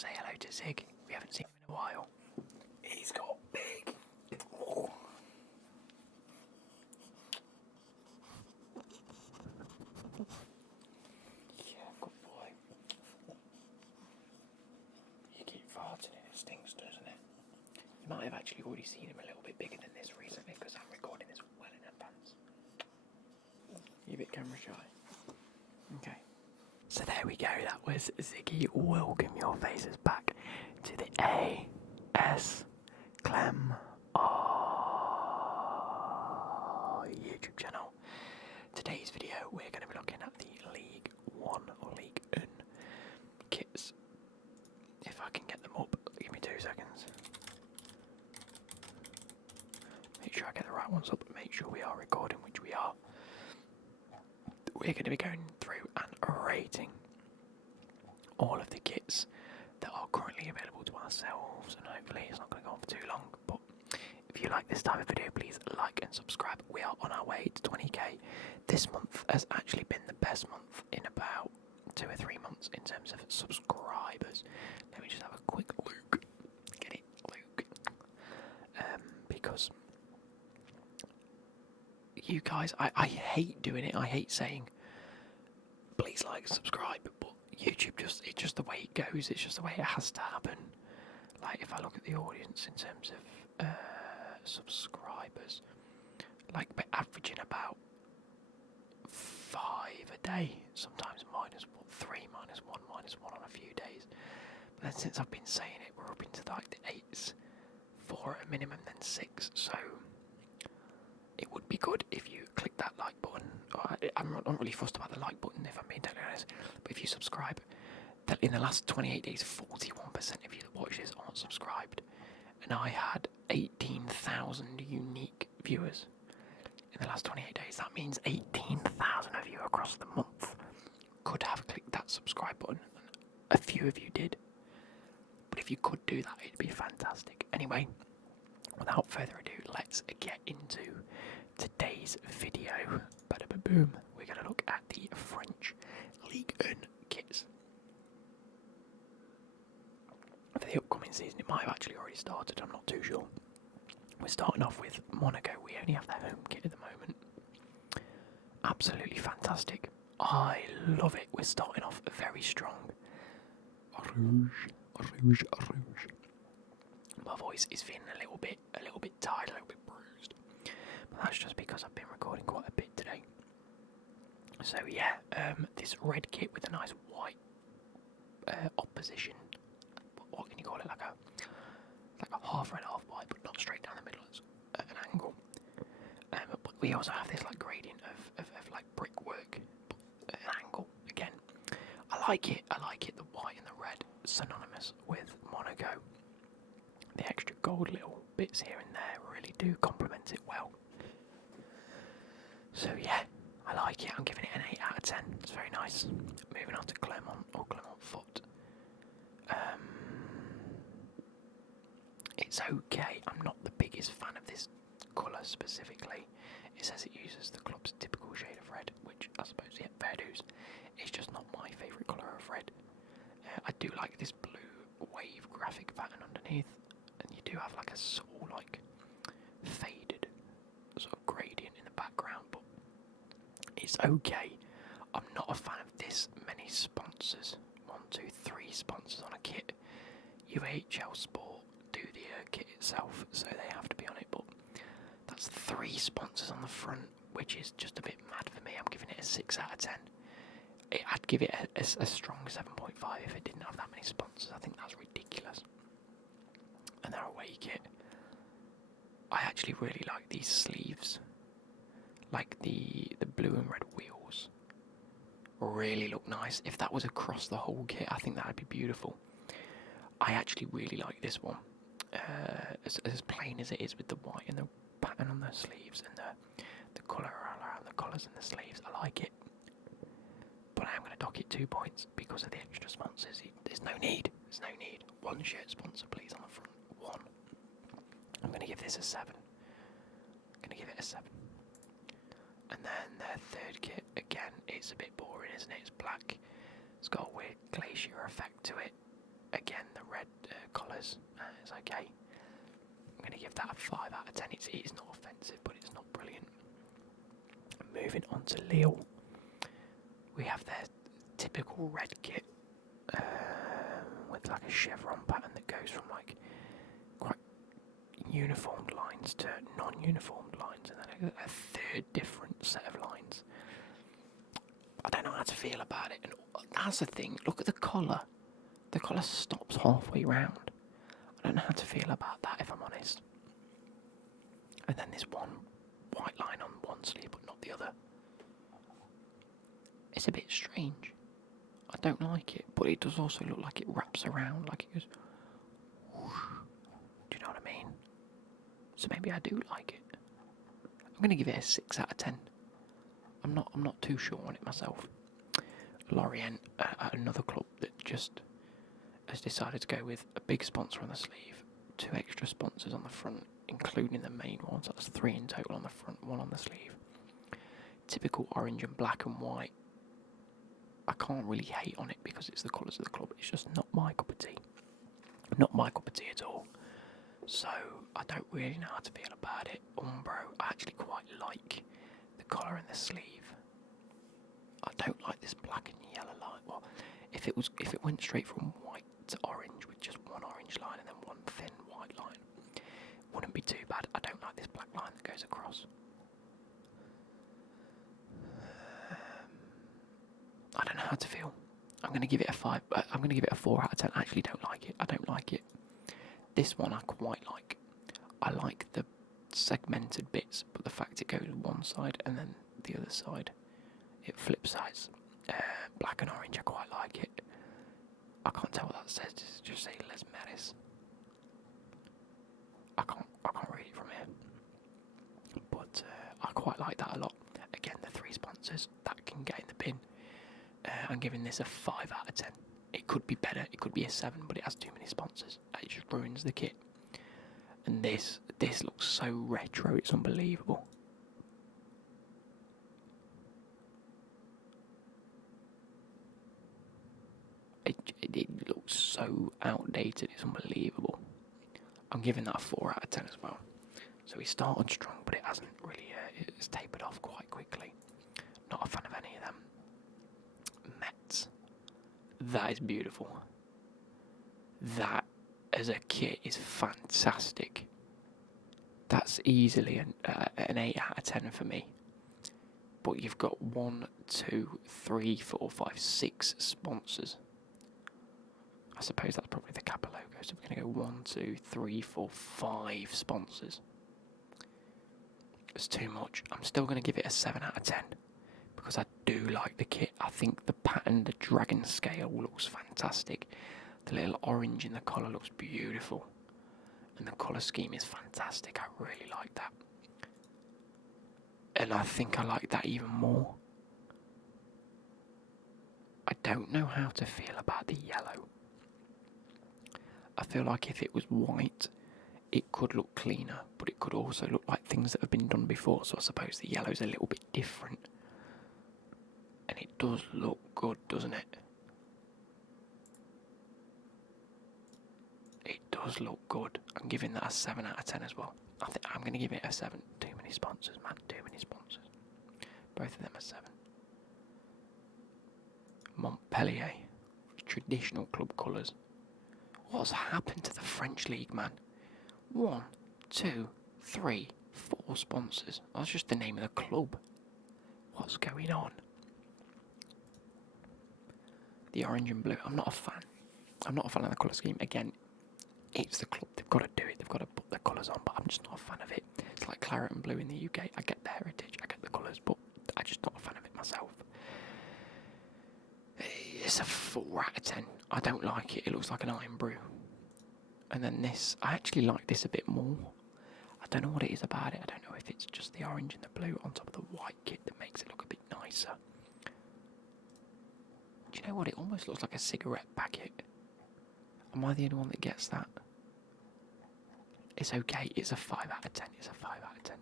say hello to Zig. We haven't seen him in a while. He's got big. Oh. Yeah, good boy. You keep farting and it stings, doesn't it? You might have actually already seen him a little bit bigger than this recently because I'm recording this well in advance. You a bit camera shy? Okay. So there we go, that was Ziggy. Welcome your faces back to the AS Clem YouTube channel. Today's video we're going to be looking at the League 1 or League 1 kits. If I can get them up, give me 2 seconds. Make sure I get the right ones up, make sure we are recording, which we are. We're going to be going through and rating all of the kits that are currently available to ourselves, and hopefully it's not going to go on for too long. But if you like this type of video, please like and subscribe. We are on our way to 20k. This month has actually been the best month in about 2 or 3 months in terms of subscribers. Let me just have a quick look. Get it, Luke. Because you guys, I hate doing it. I hate saying please like and subscribe, but YouTube it's just the way it goes. It's just the way it has to happen. Like if I look at the audience in terms of subscribers, like we're averaging about 5 a day, sometimes -3, -1 on a few days. But then since I've been saying it, we're up into like the 8s, 4 at a minimum, then 6. So it would be good if you click that like button. I'm not really fussed about the like button if I'm being totally honest, but if you subscribe, that in the last 28 days, 41% of you that watch this aren't subscribed, and I had 18,000 unique viewers in the last 28 days. That means 18,000 of you across the month could have clicked that subscribe button, and a few of you did. But if you could do that, it'd be fantastic. Anyway, without further ado, let's get into today's video. Boom. We're going to look at the French Ligue 1 kits. For the upcoming season, it might have actually already started, I'm not too sure. We're starting off with Monaco. We only have their home kit at the moment. Absolutely fantastic. I love it. We're starting off very strong. Rouge. My voice is feeling a little bit tired, a little bit bruised. But that's just because I've been recording quite a bit today. So yeah, this red kit with a nice white opposition. What can you call it? Like a half red, half white, but not straight down the middle. It's at an angle. But we also have this like gradient of like brickwork, but at an angle again. I like it. The white and the red, synonymous with Monaco. The extra gold little bits here and there really do complement it well. So yeah, I like it. I'm giving it an 8 out of 10. It's very nice. Moving on to Clermont or Clermont Foot. It's okay. I'm not the biggest fan of this colour specifically. It says it uses the club's typical shade of red, which I suppose, yeah, fair dues. It's just not my favourite colour of red. I do like this blue wave graphic pattern underneath, and you do have like a sort of like faded sort of gradient in the background, but it's okay. I'm not a fan of this many sponsors. 1, 2, 3 sponsors on a kit. UHL Sport do the kit itself, so they have to be on it, but that's 3 sponsors on the front, which is just a bit mad for me. I'm giving it a 6 out of 10. I'd give it a strong 7.5 if it didn't have that many sponsors. I think that's ridiculous. And their away kit, I actually really like these sleeves, like the blue and red wheels really look nice. If that was across the whole kit, I think that would be beautiful. I actually really like this one, as plain as it is with the white and the pattern on the sleeves and the colour around the collars and the sleeves. I like it, but I am going to dock it 2 points because of the extra sponsors. There's no need. 1 shirt sponsor, please, on the front. 1. I'm going to give this a 7. And then their third kit, again, it's a bit boring, isn't it? It's black. It's got a weird glacier effect to it. again, the red collars is okay. I'm going to give that a 5 out of 10. It's not offensive, but it's not brilliant. Moving on to Lille. We have their typical red kit with like a chevron pattern that goes from like quite uniformed lines to non-uniformed lines, and then a third different set of lines. I don't know how to feel about it, and that's the thing. Look at the collar. The collar stops halfway round. I don't know how to feel about that, if I'm honest. And then this one white line on one sleeve, but not the other. It's a bit strange. I don't like it, but it does also look like it wraps around, like it goes whoosh. Do you know what I mean? So maybe I do like it. I'm going to give it a 6 out of 10. I'm not too sure on it myself. Lorient, another club that just has decided to go with a big sponsor on the sleeve, 2 extra sponsors on the front, including the main ones. That's 3 in total on the front, 1 on the sleeve. Typical orange and black and white. I can't really hate on it because it's the colours of the club. It's just not my cup of tea. Not my cup of tea at all. So I don't really know how to feel about it. Umbro, I actually quite like the collar and the sleeve. I don't like this black and yellow line. Well, if it went straight from white to orange with just one orange line and then one thin white line, wouldn't be too bad. I don't like this black line that goes across. I don't know how to feel. I'm going to give it a 5. I'm going to give it a 4 out of 10. I actually don't like it. I don't like it. This one I quite like. I like the segmented bits, but the fact it goes one side and then the other side, it flips sides. Black and orange, I quite like it. I can't tell what that says. Does it just say Les Meris? I can't read it from here. But I quite like that a lot. Again, the 3 sponsors that can get in the bin. I'm giving this a 5 out of 10. It could be better. It could be a 7, but it has too many sponsors. It just ruins the kit. And this looks so retro. It's unbelievable. It looks so outdated. It's unbelievable. I'm giving that a 4 out of 10 as well. So we started strong, but it hasn't really. It's tapered off quite quickly. Not a fan of any of them. Mets. That is beautiful. That as a kit is fantastic. That's easily an 8 out of 10 for me. But you've got 1, 2, 3, 4, 5, 6 sponsors. I suppose that's probably the Kappa logo. So we're going to go 1, 2, 3, 4, 5 sponsors. It's too much. I'm still going to give it a 7 out of 10 because I do like the kit. I think the pattern, the dragon scale looks fantastic. The little orange in the collar looks beautiful. And the colour scheme is fantastic. I really like that. And I think I like that even more. I don't know how to feel about the yellow. I feel like if it was white, it could look cleaner, but it could also look like things that have been done before. So I suppose the yellow's a little bit different. And it does look good, doesn't it? It does look good. I'm giving that a 7 out of 10 as well. I think I'm going to give it a 7. Too many sponsors, man. Too many sponsors. Both of them are 7. Montpellier. Traditional club colours. What's happened to the French League, man? 1, 2, 3, 4 sponsors. That's just the name of the club. What's going on? The orange and blue. I'm not a fan. I'm not a fan of the colour scheme. Again, it's the club. They've got to do it. They've got to put the colours on, but I'm just not a fan of it. It's like claret and blue in the UK. I get the heritage. I get the colours, but I'm just not a fan of it myself. It's a 4 out of 10. I don't like it. It looks like an iron brew. And then this, I actually like this a bit more. I don't know what it is about it. I don't know if it's just the orange and the blue on top of the white kit that makes it look a bit nicer. Do you know what? It almost looks like a cigarette packet. Am I the only one that gets that? It's okay. It's a 5 out of 10. It's a 5 out of 10.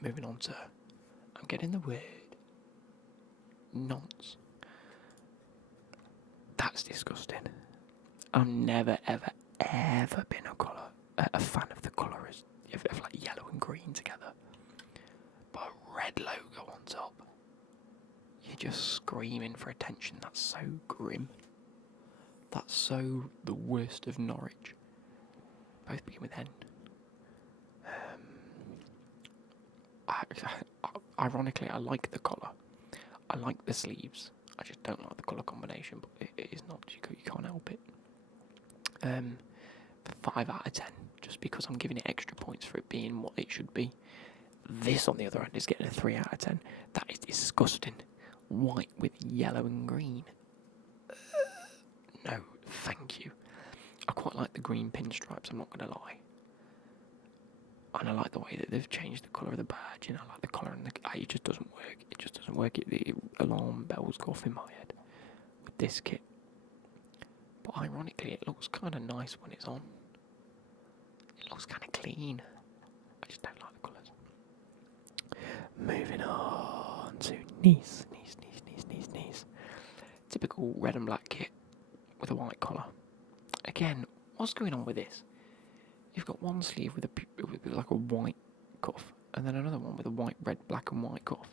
Moving on to, I'm getting the word nonce. That's disgusting. I've never, ever, ever been a fan of the colour of like yellow and green together. But a red logo on top, you're just screaming for attention. That's so grim. That's so the worst of Norwich. Both begin with N. Ironically, I like the collar. I like the sleeves. I just don't like the colour combination, but it is not. You can't help it. 5 out of 10, just because I'm giving it extra points for it being what it should be. This, on the other hand, is getting a 3 out of 10. That is disgusting. White with yellow and green. No, thank you. I quite like the green pinstripes, I'm not going to lie. And I like the way that they've changed the colour of the badge, and I like the colour, and it just doesn't work. It just doesn't work. The alarm bells go off in my head with this kit. But ironically, it looks kind of nice when it's on. It looks kind of clean. I just don't like the colours. Moving on to Nice. Typical red and black kit with a white collar. Again, what's going on with this? You've got one sleeve with like a white cuff, and then another one with a white, red, black, and white cuff.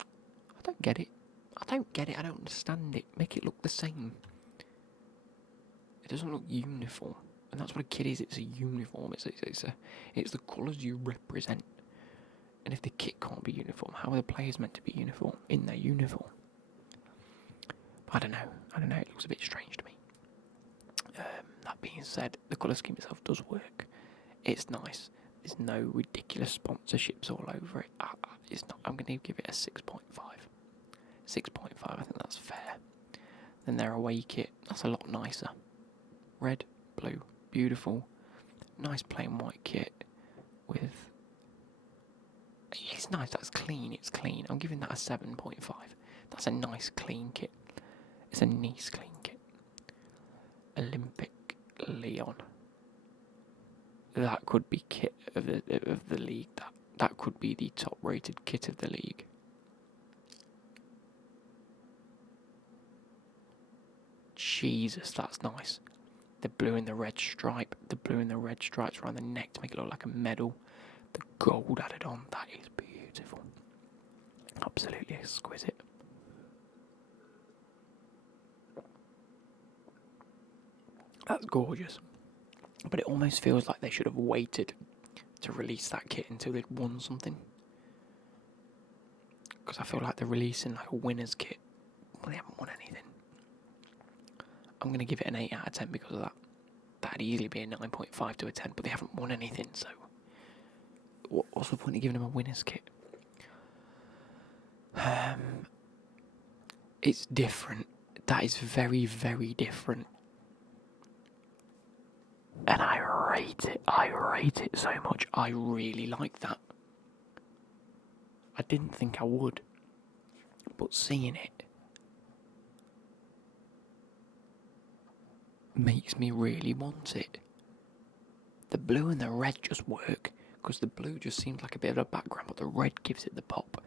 I don't get it. I don't understand it. Make it look the same. It doesn't look uniform, and that's what a kit is. It's a uniform. It's the colours you represent. And if the kit can't be uniform, how are the players meant to be uniform in their uniform? I don't know. It looks a bit strange to me. That being said, the colour scheme itself does work. It's nice. There's no ridiculous sponsorships all over it. It's not. I'm going to give it a 6.5. 6.5. I think that's fair. Then their away kit. That's a lot nicer. Red, blue, beautiful. Nice plain white kit with. It's nice. That's clean. It's clean. I'm giving that a 7.5. That's a nice clean kit. It's a Nice clean kit. Olympic Lyon. That could be kit of the league. That could be the top rated kit of the league. Jesus, that's nice. The blue and the red stripe. The blue and the red stripes around the neck to make it look like a medal. The gold added on. That is beautiful. Absolutely exquisite. That's gorgeous. But it almost feels like they should have waited to release that kit until they'd won something. Because I feel like they're releasing like a winner's kit when they haven't won anything. I'm going to give it an 8 out of 10 because of that. That'd easily be a 9.5 to a 10, but they haven't won anything, so what's the point of giving them a winner's kit? It's different. That is very, very different. And I rate it so much. I really like that. I didn't think I would, but seeing it makes me really want it. The blue and the red just work, because the blue just seems like a bit of a background, but the red gives it the pop.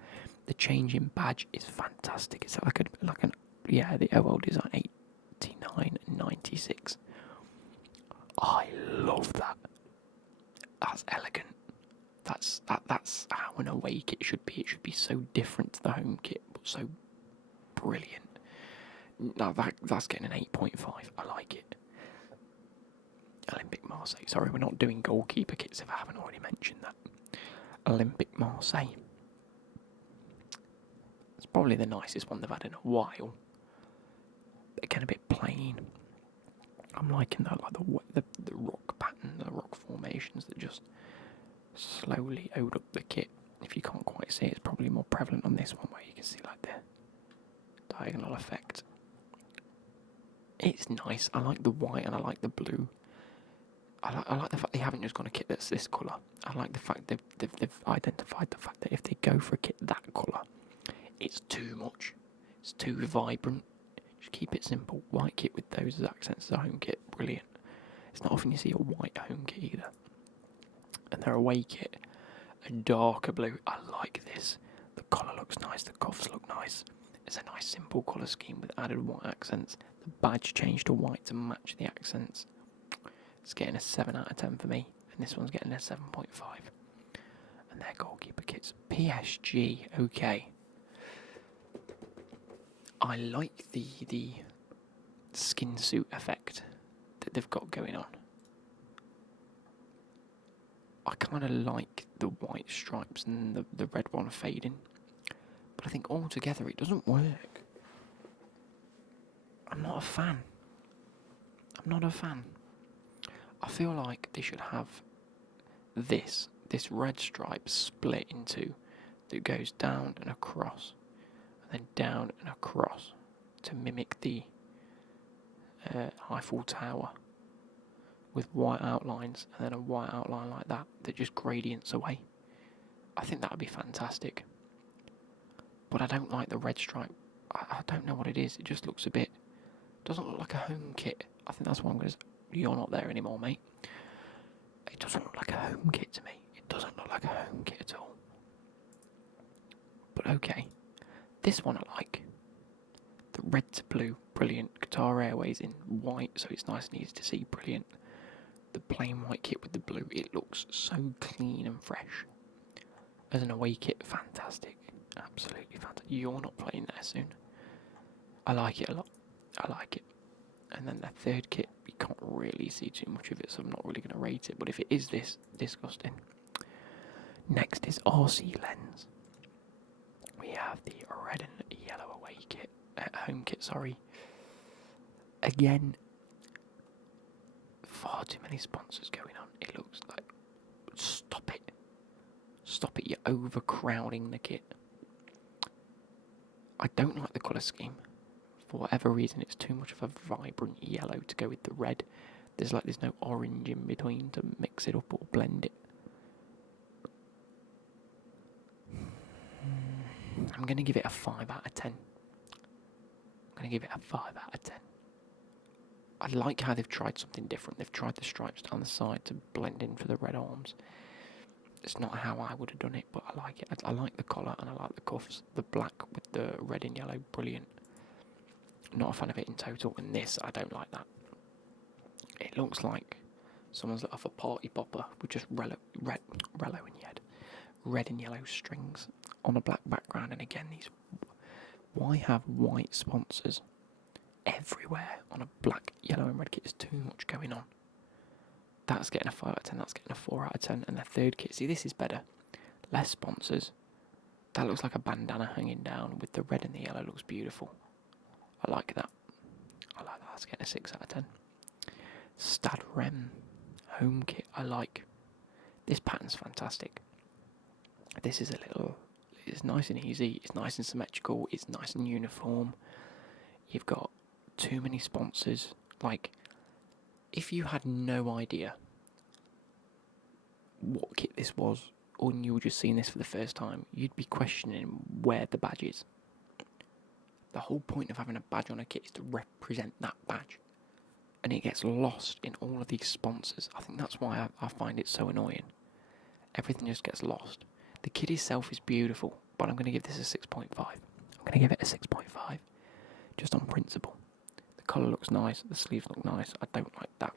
The change in badge is fantastic. It's the OL design 89 and 96. I love that. That's elegant. That's how an away kit should be. It should be so different to the home kit, but so brilliant. Now that's getting an 8.5. I like it. Olympic Marseille. Sorry, we're not doing goalkeeper kits if I haven't already mentioned that. Olympic Marseille. It's probably the nicest one they've had in a while. Again, a bit plain. I'm liking that, like the rock pattern, the rock formations that just slowly ode up the kit. If you can't quite see it, it's probably more prevalent on this one where you can see like the diagonal effect. It's nice. I like the white and I like the blue. I like the fact they haven't just gone a kit that's this colour. I like the fact they've identified the fact that if they go for a kit that colour, it's too much. It's too vibrant. Just keep it simple. White kit with those as accents as a home kit. Brilliant. It's not often you see a white home kit either. And their away kit, a darker blue. I like this. The collar looks nice. The cuffs look nice. It's a nice simple colour scheme with added white accents. The badge changed to white to match the accents. It's getting a 7 out of 10 for me, and this one's getting a 7.5. And their goalkeeper kits. PSG, okay. I like the skin suit effect that they've got going on. I kind of like the white stripes and the red one fading. But I think altogether it doesn't work. I'm not a fan. I feel like they should have this red stripe split into that goes down and across, and then down and across to mimic the Eiffel Tower with white outlines, and then a white outline like that just gradients away. I think that would be fantastic. But I don't like the red stripe. I don't know what it is. It just looks a bit... doesn't look like a home kit. I think that's why I'm going to... You're not there anymore, mate. It doesn't look like a home kit to me. It doesn't look like a home kit at all. But okay. This one I like. The red to blue, brilliant. Qatar Airways in white, so it's nice and easy to see, brilliant. The plain white kit with the blue, it looks so clean and fresh. As an away kit, fantastic. Absolutely fantastic. You're not playing there soon. I like it a lot. I like it. And then the third kit, you can't really see too much of it, so I'm not really going to rate it. But if it is this, disgusting. Next is RC Lens. We have the red and yellow away kit, home kit, sorry. Again, far too many sponsors going on. It looks like, stop it. Stop it, you're overcrowding the kit. I don't like the colour scheme. For whatever reason, it's too much of a vibrant yellow to go with the red. There's no orange in between to mix it up or blend it. I'm going to give it a 5 out of 10. I like how they've tried something different. They've tried the stripes down the side to blend in for the red arms. It's not how I would have done it, but I like it. I like the collar and I like the cuffs. The black with the red and yellow, brilliant. Not a fan of it in total, and this, I don't like that. It looks like someone's lit off a party popper with just red and yellow strings on a black background, and again, why have white sponsors everywhere on a black, yellow and red kit? There's too much going on. That's getting a 5 out of 10, that's getting a 4 out of 10, and the third kit, see, this is better. Less sponsors. That looks like a bandana hanging down with the red and the yellow, looks beautiful. I like that. That's getting a 6 out of 10. Stad Rem home kit, I like. This pattern's fantastic. This is it's nice and easy, it's nice and symmetrical, it's nice and uniform. You've got too many sponsors. Like, if you had no idea what kit this was, or you were just seeing this for the first time, you'd be questioning where the badge is. The whole point of having a badge on a kit is to represent that badge. And it gets lost in all of these sponsors. I think that's why I find it so annoying. Everything just gets lost. The kit itself is beautiful, but I'm going to give this a 6.5. I'm going to give it a 6.5, just on principle. The collar looks nice, the sleeves look nice. I don't like that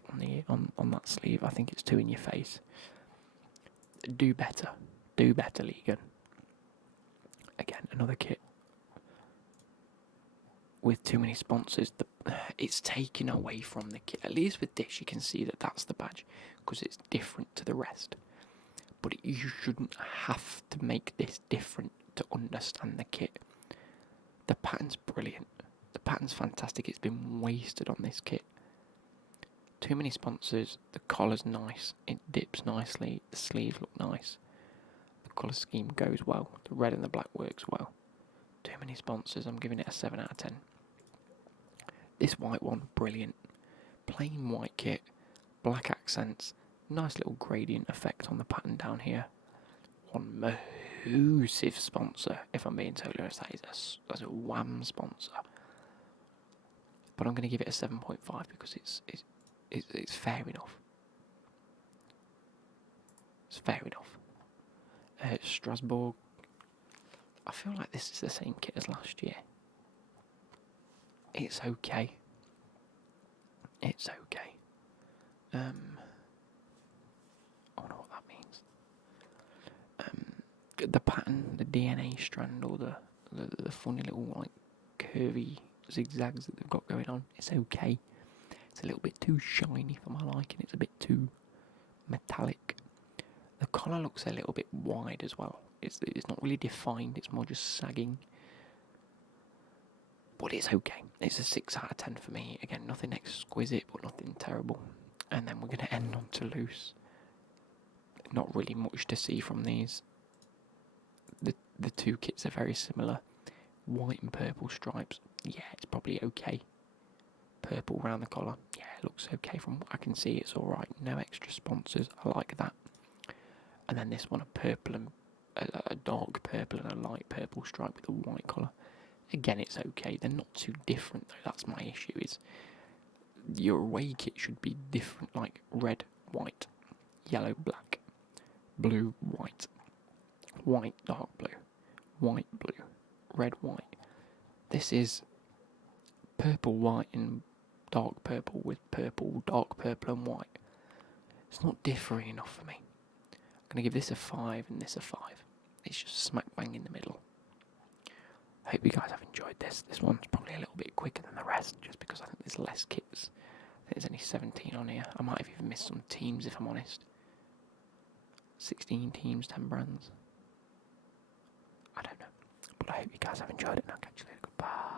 on that sleeve. I think it's too in your face. Do better, Ligue. Again, another kit with too many sponsors. It's taken away from the kit. At least with this, you can see that that's the badge because it's different to the rest. But you shouldn't have to make this different to understand the kit. The pattern's brilliant. The pattern's fantastic. It's been wasted on this kit. Too many sponsors. The collar's nice. It dips nicely. The sleeves look nice. The colour scheme goes well. The red and the black works well. Too many sponsors. I'm giving it a 7 out of 10. This white one, brilliant. Plain white kit. Black accents. Nice little gradient effect on the pattern down here. One massive sponsor, if I'm being totally honest, that's a wham sponsor. But I'm going to give it a 7.5 because it's fair enough. It's fair enough. Strasbourg. I feel like this is the same kit as last year. It's okay. It's okay. I don't know what that means. The pattern, the DNA strand, or the funny little like curvy zigzags that they've got going on, it's okay. It's a little bit too shiny for my liking. It's a bit too metallic. The collar looks a little bit wide as well. It's not really defined. It's more just sagging. But it's okay. It's a 6 out of 10 for me. Again, nothing exquisite, but nothing terrible. And then we're going to end on Toulouse. Not really much to see from these. The two kits are very similar. White and purple stripes. Yeah, it's probably okay. Purple around the collar. Yeah, it looks okay from what I can see. It's alright. No extra sponsors. I like that. And then this one, a purple and a dark purple and a light purple stripe with a white collar. Again, it's okay. They're not too different though. That's my issue. Is your away kit should be different, like red, white, yellow, black, blue, white, white, dark blue, white, blue, red, white. This is purple, white, and dark purple with purple, dark purple, and white. It's not differing enough for me. I'm going to give this a 5 and this a 5. It's just smack bang in the middle. I hope you guys have enjoyed this. This one's probably a little bit quicker than the rest, just because I think there's less kits. I think there's only 17 on here. I might have even missed some teams, if I'm honest. 16 teams, 10 brands. I don't know. But I hope you guys have enjoyed it, and I'll catch you later. Goodbye.